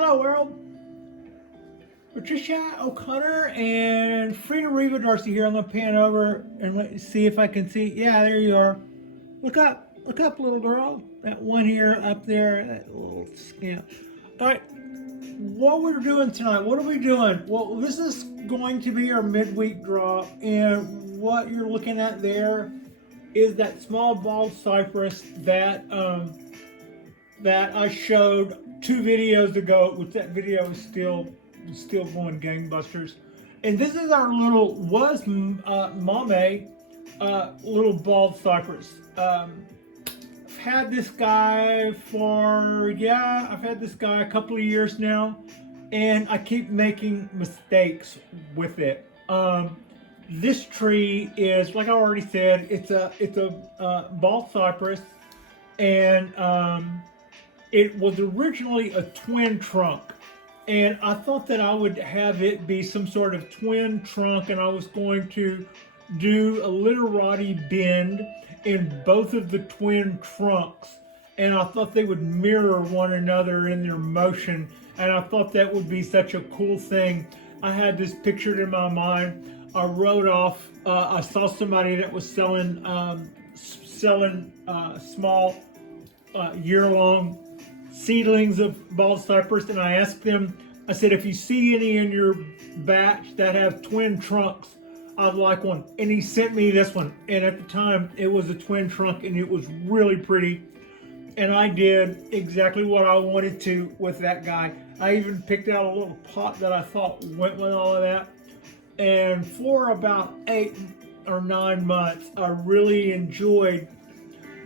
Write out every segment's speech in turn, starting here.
Hello world, Patricia O'Connor and Frida Reva Darcy here. I'm gonna pan over and let you see if I can see. Yeah, there you are. Look up, little girl. That one here up there, that little scamp. All right, what we're doing tonight? What are we doing? Well, this is going to be our midweek draw, and what you're looking at there is that small bald cypress that I showed 2 videos ago, which that video is still going gangbusters. And this is our mame little bald cypress. I've had this guy I've had this guy a couple of years now, and I keep making mistakes with it. This tree is, like I already said, it's a bald cypress, and it was originally a twin trunk, and I thought that I would have it be some sort of twin trunk, and I was going to do a literati bend in both of the twin trunks, and I thought they would mirror one another in their motion, and I thought that would be such a cool thing. I had this pictured in my mind. I wrote off, I saw somebody that was selling small year-long seedlings of bald cypress, and I asked them, I said, if you see any in your batch that have twin trunks, I'd like one. And he sent me this one, and at the time it was a twin trunk, and it was really pretty, and I did exactly what I wanted to with that guy. I even picked out a little pot that I thought went with all of that, and for about 8 or 9 months I really enjoyed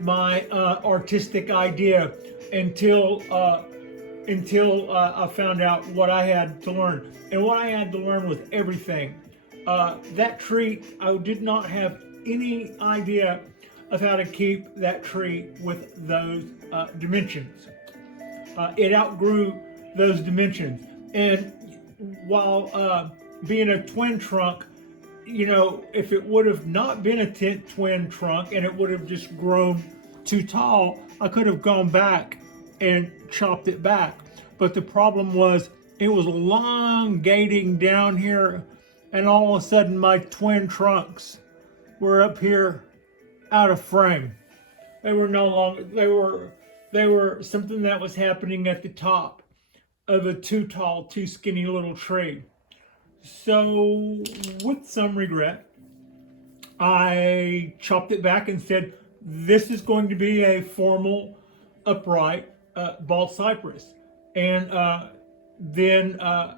my artistic idea until I found out what I had to learn. And what I had to learn was everything. That tree, I did not have any idea of how to keep that tree with those dimensions. It outgrew those dimensions. And while being a twin trunk, you know, if it would have not been a twin trunk and it would have just grown too tall, I could have gone back and chopped it back. But the problem was it was elongating down here, and all of a sudden my twin trunks were up here out of frame. They were no longer, they were something that was happening at the top of a too tall, too skinny little tree. So with some regret, I chopped it back and said, this is going to be a formal, upright bald cypress. And then I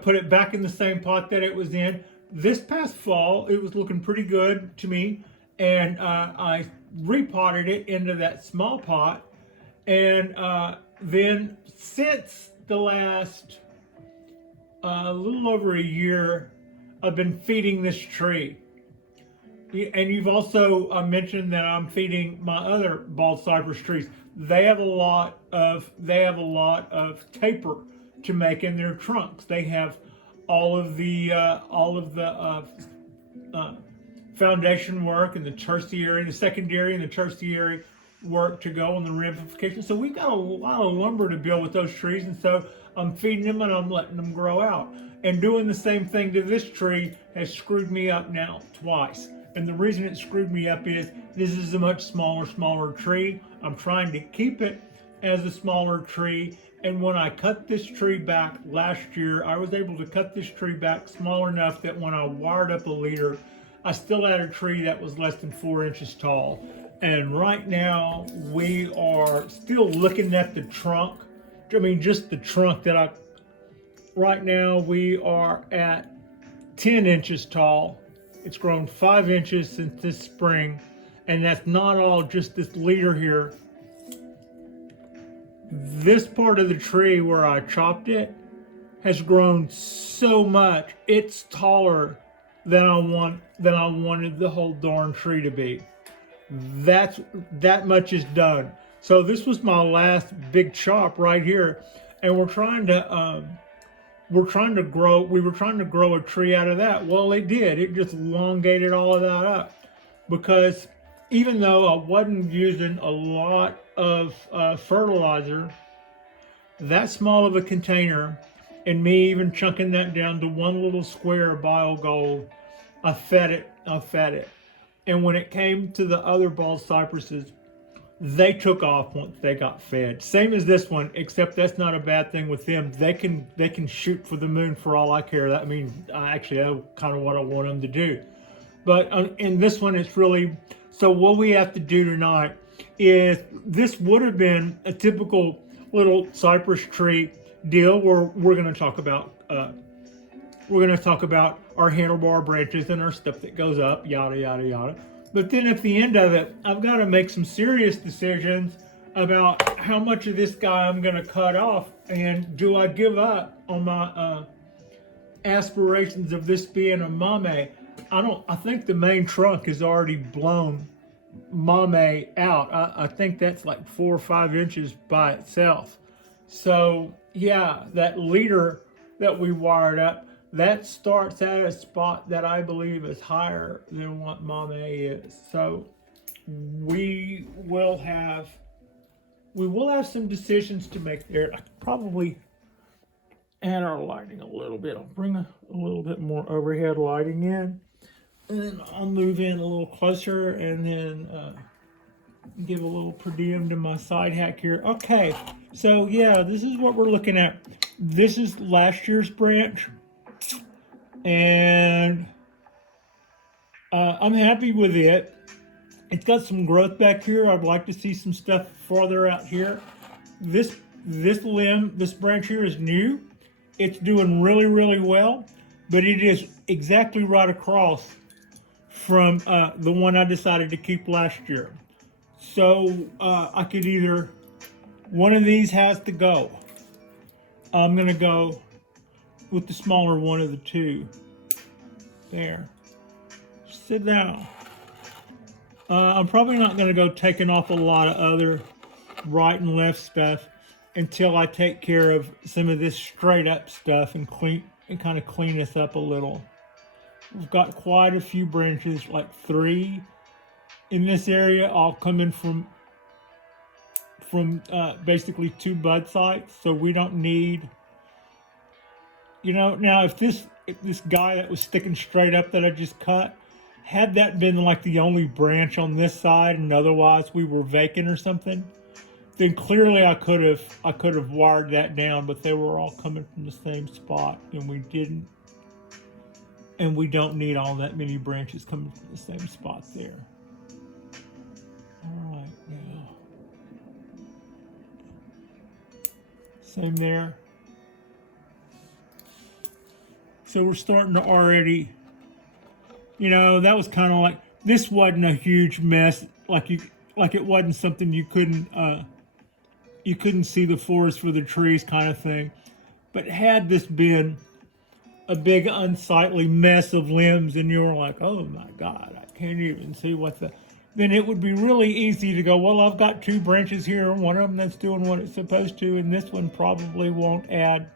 put it back in the same pot that it was in. This past fall, it was looking pretty good to me, and I repotted it into that small pot. And then since the last a little over a year, I've been feeding this tree. And you've also mentioned that I'm feeding my other bald cypress trees. They have a lot of taper to make in their trunks. They have all of the foundation work and the tertiary, the secondary and the tertiary work to go on the ramification. So we've got a lot of lumber to build with those trees, and so I'm feeding them and I'm letting them grow out. And doing the same thing to this tree has screwed me up now twice. And the reason it screwed me up is this is a much smaller tree. I'm trying to keep it as a smaller tree. And when I cut this tree back last year, I was able to cut this tree back small enough that when I wired up a leader, I still had a tree that was less than 4 inches tall. And right now we are still looking at the trunk. I mean, just the trunk right now we are at 10 inches tall. It's grown 5 inches since this spring, and that's not all just this leader here. This part of the tree where I chopped it has grown so much. It's taller than I wanted the whole darn tree to be. That much is done. So this was my last big chop right here, and we were trying to grow a tree out of that. Well, it did. It just elongated all of that up, because even though I wasn't using a lot of fertilizer, that small of a container, and me even chunking that down to one little square of BioGold, I fed it. And when it came to the other bald cypresses, they took off once they got fed. Same as this one, except that's not a bad thing with them. They can shoot for the moon for all I care. That means actually that's kind of what I want them to do. But in this one, it's really, so what we have to do tonight is, this would have been a typical little cypress tree deal where we're going to talk about our handlebar branches and our stuff that goes up, yada yada yada. But then at the end of it, I've got to make some serious decisions about how much of this guy I'm going to cut off, and do I give up on my aspirations of this being a mame. I think the main trunk is already blown mame out. I think that's like 4 or 5 inches by itself. So yeah, that leader that we wired up, that starts at a spot that I believe is higher than what mame is. So we will have some decisions to make there. I could probably add our lighting a little bit. I'll bring a little bit more overhead lighting in, and then I'll move in a little closer, and then give a little per diem to my side hack here. Okay, so yeah, this is what we're looking at. This is last year's branch, and I'm happy with it. It's got some growth back here. I'd like to see some stuff farther out here. This branch here is new. It's doing really, really well, but it is exactly right across from the one I decided to keep last year. So I could either, one of these has to go. I'm gonna go with the smaller one of the two. There. Sit down. I'm probably not gonna go taking off a lot of other right and left stuff until I take care of some of this straight up stuff and kind of clean this up a little. We've got quite a few branches, like 3 in this area, all coming from basically 2 bud sites, so we don't need, now if this guy that was sticking straight up that I just cut, had that been like the only branch on this side and otherwise we were vacant or something, then clearly I could have wired that down, but they were all coming from the same spot, and we didn't, and we don't need all that many branches coming from the same spot there. All right, now. Same there. So we're starting to already, that was kind of like, this wasn't a huge mess, like it wasn't something you couldn't see the forest for the trees kind of thing. But had this been a big unsightly mess of limbs and you were like, oh my God, I can't even see then it would be really easy to go, well, I've got 2 branches here, and one of them that's doing what it's supposed to, and this one probably won't add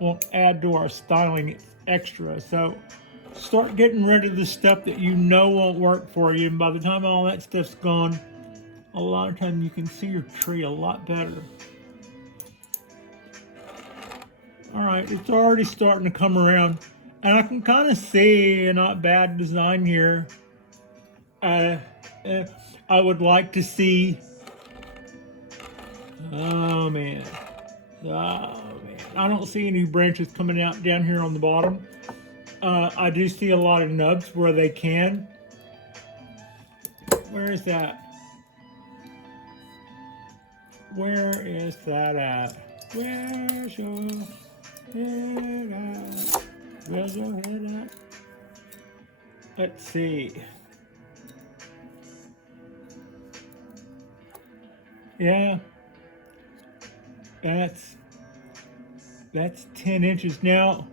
to our styling extra. So start getting rid of the stuff that won't work for you, and by the time all that stuff's gone, a lot of time you can see your tree a lot better. All right, it's already starting to come around, and I can kind of see a not bad design here. I would like to see, oh man, I don't see any branches coming out down here on the bottom. I do see a lot of nubs where they can. Where is that? Where is that at? Where's your head at? Where's your head at? Let's see. Yeah, that's 10 inches. Now,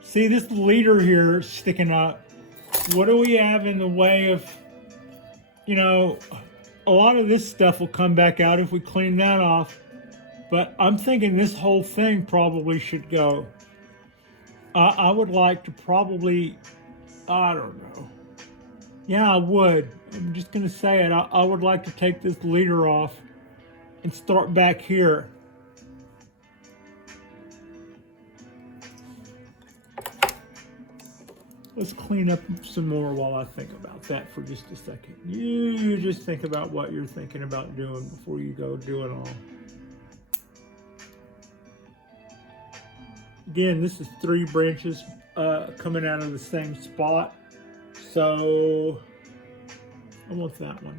see this leader here sticking up. What do we have in the way of, a lot of this stuff will come back out if we clean that off, but I'm thinking this whole thing probably should go. I would like to probably, I don't know. Yeah, I would. I'm just going to say it. I would like to take this leader off and start back here. Let's clean up some more while I think about that for just a second. You just think about what you're thinking about doing before you go do it all. Again, this is 3 branches coming out of the same spot. So I want that one.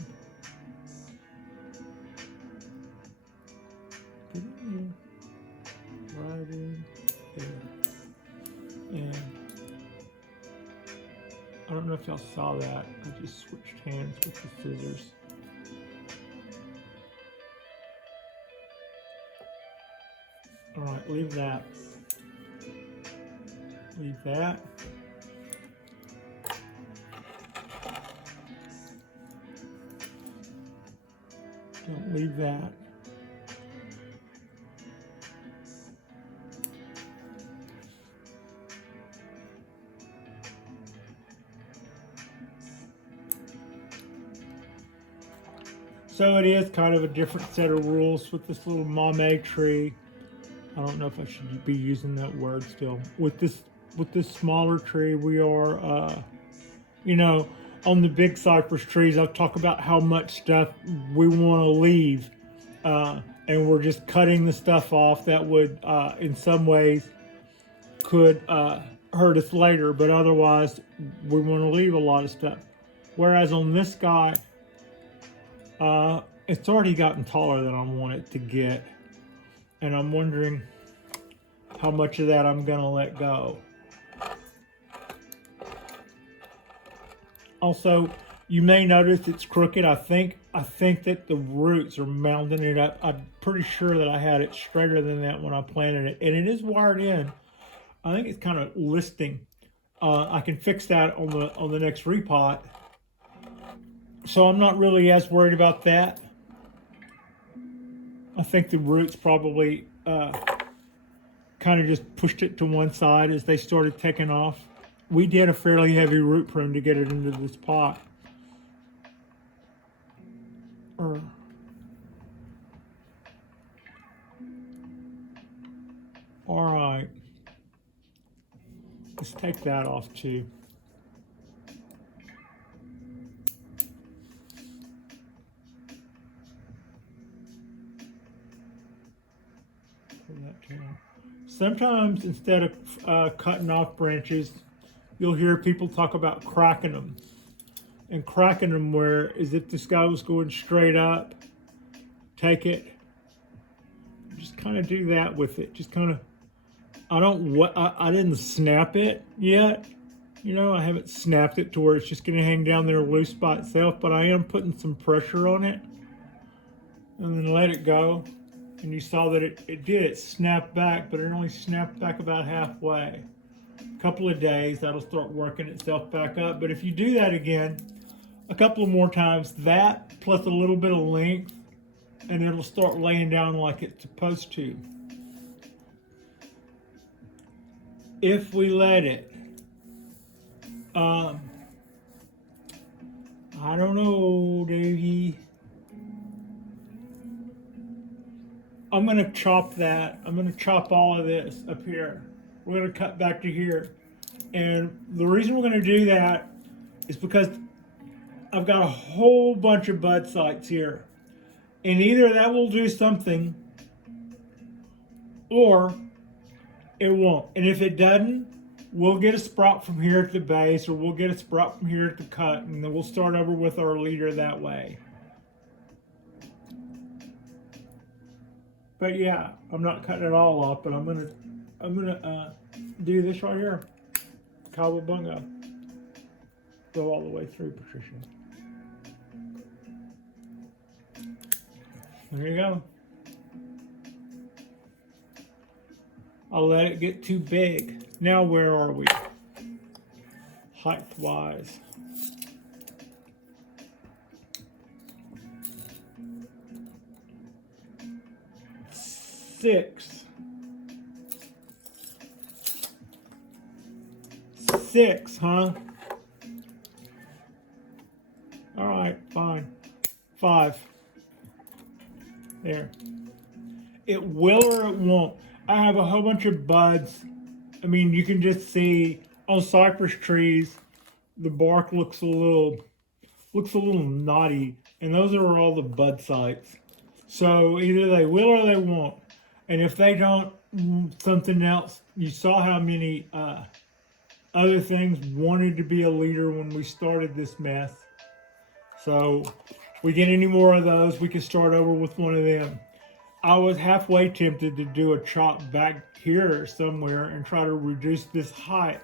Get in here. Right in there. And I don't know if y'all saw that. I just switched hands with the scissors. All right, leave that. Leave that. Don't leave that. So it is kind of a different set of rules with this little mame tree. I don't know if I should be using that word still. With this smaller tree, we are, you know, on the big cypress trees, I've talked about how much stuff we want to leave. And we're just cutting the stuff off that would, in some ways, could hurt us later. But otherwise, we want to leave a lot of stuff. Whereas on this guy, it's already gotten taller than I want it to get. And I'm wondering how much of that I'm gonna let go. Also, you may notice it's crooked. I think that the roots are mounting it up. I'm pretty sure that I had it straighter than that when I planted it. And it is wired in. I think it's kind of listing. I can fix that on the next repot. So I'm not really as worried about that. I think the roots probably kind of just pushed it to one side as they started taking off. We did a fairly heavy root prune to get it into this pot. All right. Let's take that off too. Sometimes instead of cutting off branches, you'll hear people talk about cracking them. And cracking them where as if this guy was going straight up, take it, just kind of do that with it. Just kind of, I didn't snap it yet. You know, I haven't snapped it to where it's just gonna hang down there loose by itself, but I am putting some pressure on it and then let it go. And you saw that it snapped back, but it only snapped back about halfway. A couple of days, that'll start working itself back up. But if you do that again, a couple of more times, that plus a little bit of length, and it'll start laying down like it's supposed to. If we let it. I don't know, Davey. I'm gonna chop that. I'm gonna chop all of this up here. We're gonna cut back to here. And the reason we're gonna do that is because I've got a whole bunch of bud sites here. And either that will do something or it won't. And if it doesn't, we'll get a sprout from here at the base or we'll get a sprout from here at the cut and then we'll start over with our leader that way. But yeah, I'm not cutting it all off, but I'm gonna do this right here. Cowabunga. Go all the way through, Patricia. There you go. I'll let it get too big. Now where are we? Height-wise. Six, huh? All right, fine. 5. There. It will or it won't. I have a whole bunch of buds. I mean, you can just see on cypress trees, the bark looks a little knotty, and those are all the bud sites. So either they will or they won't. And if they don't, something else. You saw how many other things wanted to be a leader when we started this mess. So we get any more of those, we can start over with one of them. I was halfway tempted to do a chop back here somewhere and try to reduce this height.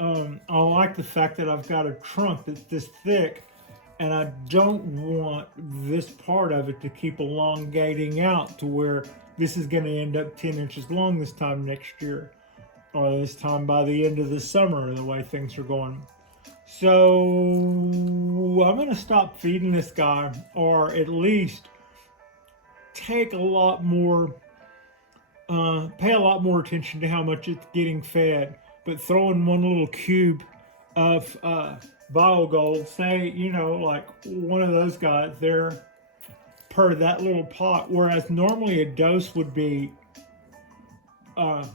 I like the fact that I've got a trunk that's this thick, and I don't want this part of it to keep elongating out to where this is going to end up 10 inches long this time next year, or this time by the end of the summer, the way things are going. So I'm going to stop feeding this guy, or at least take a lot more, pay a lot more attention to how much it's getting fed. But throwing one little cube of biogold, say, you know, like one of those guys there per that little pot, whereas normally a dose would be,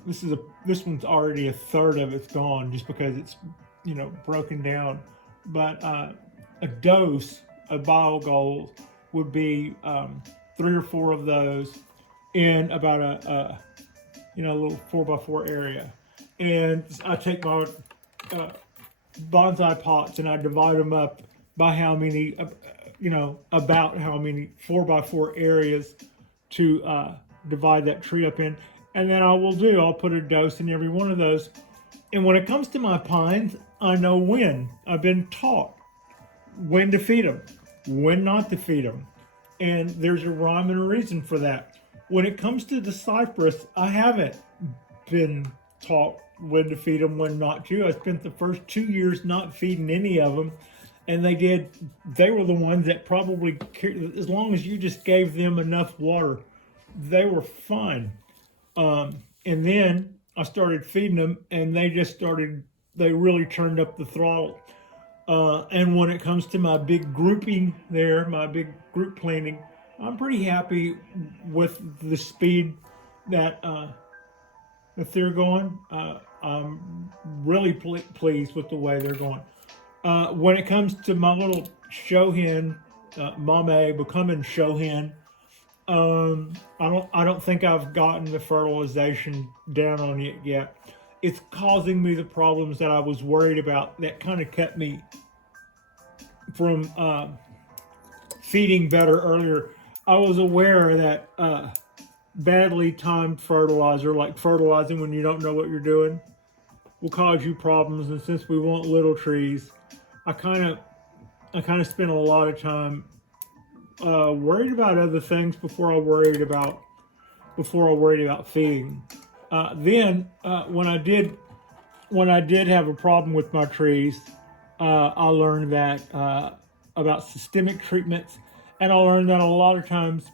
this one's already a third of it's gone just because it's, you know, broken down. But a dose of biogold would be 3 or 4 of those in about a little 4x4 area. And I take my bonsai pots and I divide them up by how many, about how many 4x4 areas to divide that tree up in. And then I'll put a dose in every one of those. And when it comes to my pines, I know when. I've been taught when to feed them, when not to feed them. And there's a rhyme and a reason for that. When it comes to the cypress, I haven't been taught when to feed them, when not to. I spent the first 2 years not feeding any of them, and they were the ones that probably, as long as you just gave them enough water, they were fine. And then I started feeding them, and they really turned up the throttle. And when it comes to my big grouping there, my big group planting, I'm pretty happy with the speed that they're going. I'm really pleased with the way they're going. When it comes to my little Shohin, Mame becoming Shohin, I don't think I've gotten the fertilization down on it yet. It's causing me the problems that I was worried about that kind of kept me from feeding better earlier. I was aware that badly timed fertilizer, like fertilizing when you don't know what you're doing, will cause you problems. And since we want little trees, I kind of spent a lot of time worried about other things before I worried about feeding. Then when I did have a problem with my trees, I learned that about systemic treatments, and I learned that a lot of times,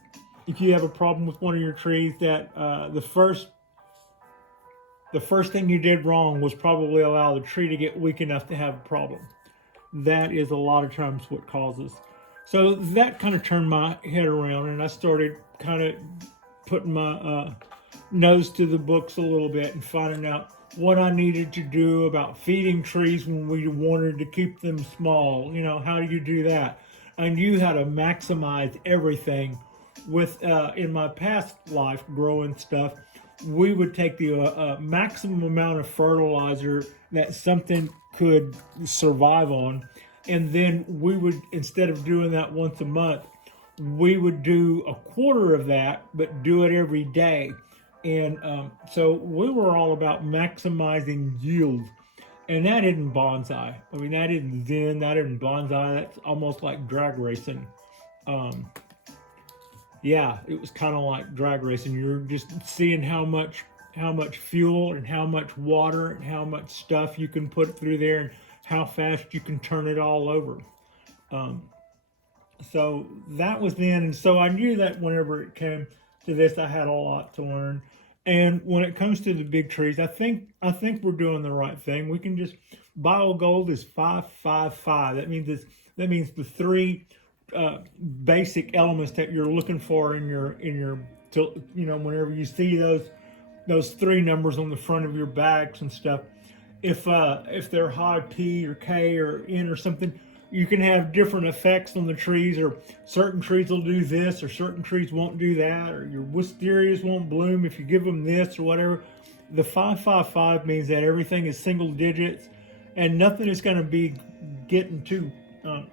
if you have a problem with one of your trees, that the first thing you did wrong was probably allow the tree to get weak enough to have a problem. That is a lot of times what causes. So that kind of turned my head around, and I started kind of putting my nose to the books a little bit and finding out what I needed to do about feeding trees when we wanted to keep them small. You know, how do you do that? I knew how to maximize everything. With in my past life growing stuff, we would take the maximum amount of fertilizer that something could survive on, and then we would, instead of doing that once a month, we would do a quarter of that, but do it every day. And so we were all about maximizing yield. And that isn't bonsai. I mean, that isn't Zen, that isn't bonsai. That's almost like drag racing. Yeah, it was kind of like drag racing. You're just seeing how much fuel and how much water and how much stuff you can put through there and how fast you can turn it all over. So that was then. And so I knew that whenever it came to this, I had a lot to learn. And when it comes to the big trees, I think we're doing the right thing. We can just, biogold is 5-5-5. That means the 3 basic elements that you're looking for in your whenever you see those 3 numbers on the front of your bags and stuff. If they're high P or K or N or something, you can have different effects on the trees, or certain trees will do this, or certain trees won't do that, or your wisterias won't bloom if you give them this or whatever. The 555 means that everything is single digits, and nothing is going to be getting too.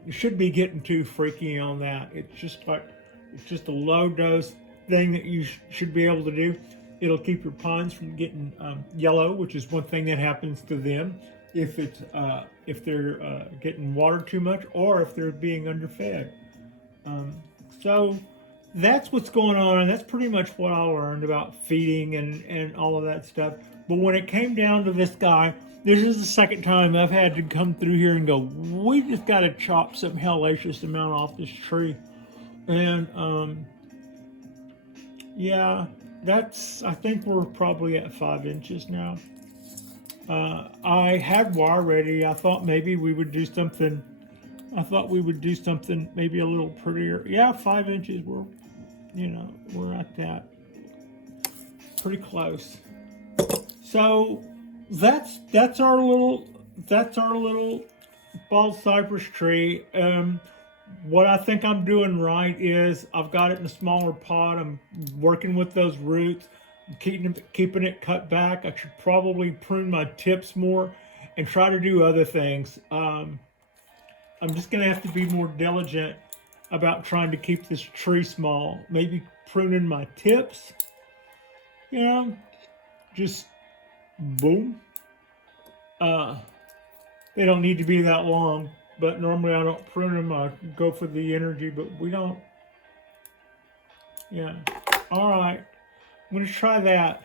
You should be getting too freaky on that. It's just a low dose thing that you should be able to do. It'll keep your pines from getting yellow, which is one thing that happens to them if they're getting watered too much, or if they're being underfed. So that's what's going on, and that's pretty much what I learned about feeding and all of that stuff. But when it came down to this guy, this is the second time I've had to come through here and go, we just got to chop some hellacious amount off this tree. And yeah, I think we're probably at 5 inches now. I had wire ready. I thought maybe we would do something. Maybe a little prettier. Yeah, 5 inches. We're at that. Pretty close. So that's our little bald cypress tree. What I think I'm doing right is I've got it in a smaller pot. I'm working with those roots, keeping it cut back. I should probably prune my tips more and try to do other things. I'm just going to have to be more diligent about trying to keep this tree small. Maybe pruning my tips, just boom. They don't need to be that long. But normally I don't prune them, I go for the energy, but we don't. Yeah. All right. I'm going to try that.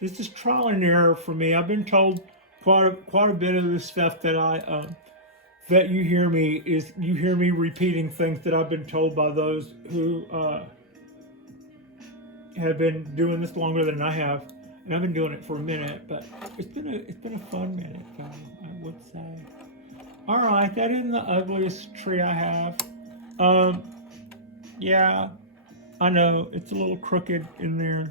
This is trial and error for me. I've been told quite a bit of the stuff that that you hear me repeating things that I've been told by those who have been doing this longer than I have. And I've been doing it for a minute, but it's been a fun minute, I would say. All right, that isn't the ugliest tree I have. Yeah, I know it's a little crooked in there.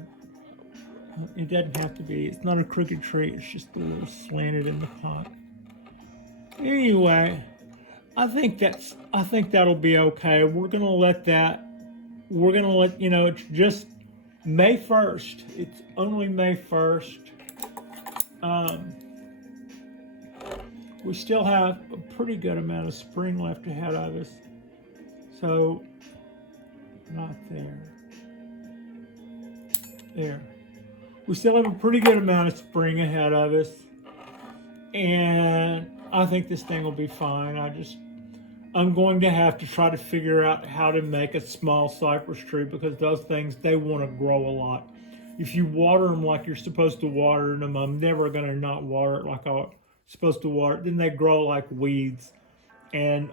It doesn't have to be. It's not a crooked tree. It's just a little slanted in the pot. Anyway, I think that'll be okay. We're gonna let, it's just May 1st. It's only May 1st. We still have a pretty good amount of spring left ahead of us. So, not there. There. We still have a pretty good amount of spring ahead of us. And I think this thing will be fine. I'm going to have to try to figure out how to make a small cypress tree, because those things, they want to grow a lot. If you water them like you're supposed to water them, I'm never going to not water it like I'm supposed to water it. Then they grow like weeds. And,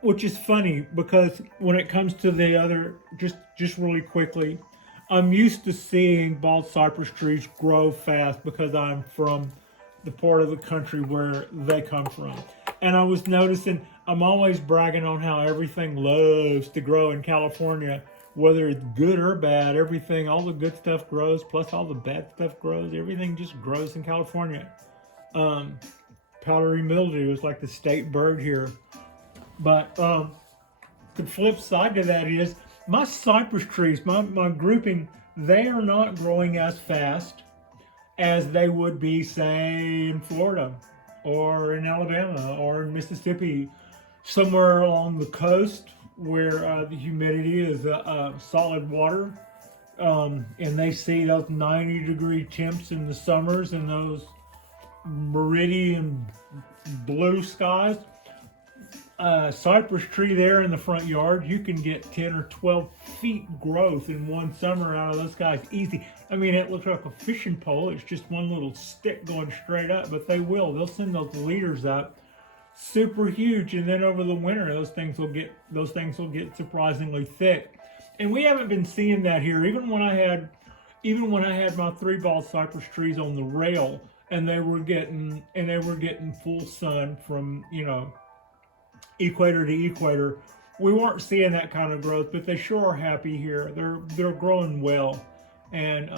which is funny, because when it comes to the other, just really quickly, I'm used to seeing bald cypress trees grow fast because I'm from the part of the country where they come from. And I was noticing, I'm always bragging on how everything loves to grow in California, whether it's good or bad. Everything, all the good stuff grows, plus all the bad stuff grows. Everything just grows in California. Powdery mildew is like the state bird here. But the flip side to that is my cypress trees, my grouping, they are not growing as fast as they would be, say, in Florida or in Alabama or in Mississippi, somewhere along the coast where the humidity is solid water, and they see those 90-degree temps in the summers and those meridian blue skies. Cypress tree there in the front yard, you can get 10 or 12 feet growth in one summer out of those guys easy. I mean, it looks like a fishing pole. It's just one little stick going straight up, but they'll send those leaders up super huge, and then over the winter those things will get surprisingly thick. And we haven't been seeing that here. Even when I had my 3 bald cypress trees on the rail, and they were getting full sun from equator to equator, we weren't seeing that kind of growth, but they sure are happy here. They're growing well, and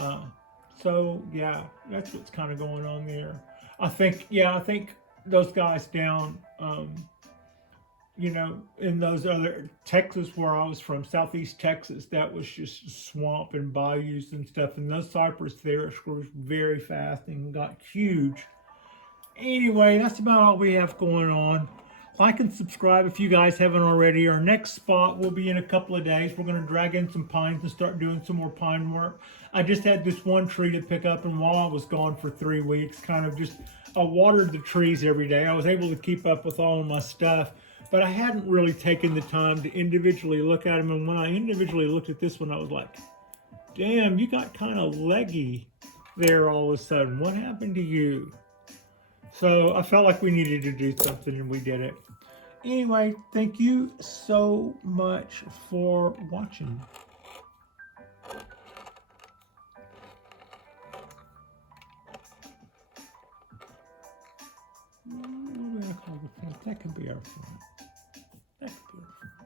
so yeah, that's what's kind of going on there. I think those guys down, in those other Texas where I was from, Southeast Texas, that was just swamp and bayous and stuff, and those cypress there grew very fast and got huge. Anyway, that's about all we have going on. Like and subscribe if you guys haven't already. Our next spot will be in a couple of days. We're going to drag in some pines and start doing some more pine work. I just had this one tree to pick up, and while I was gone for 3 weeks, I watered the trees every day. I was able to keep up with all of my stuff, but I hadn't really taken the time to individually look at them. And when I individually looked at this one, I was like, damn, you got kind of leggy there all of a sudden. What happened to you? So I felt like we needed to do something, and we did it. Anyway, thank you so much for watching. What do I call the front? That could be our front. That could be our front.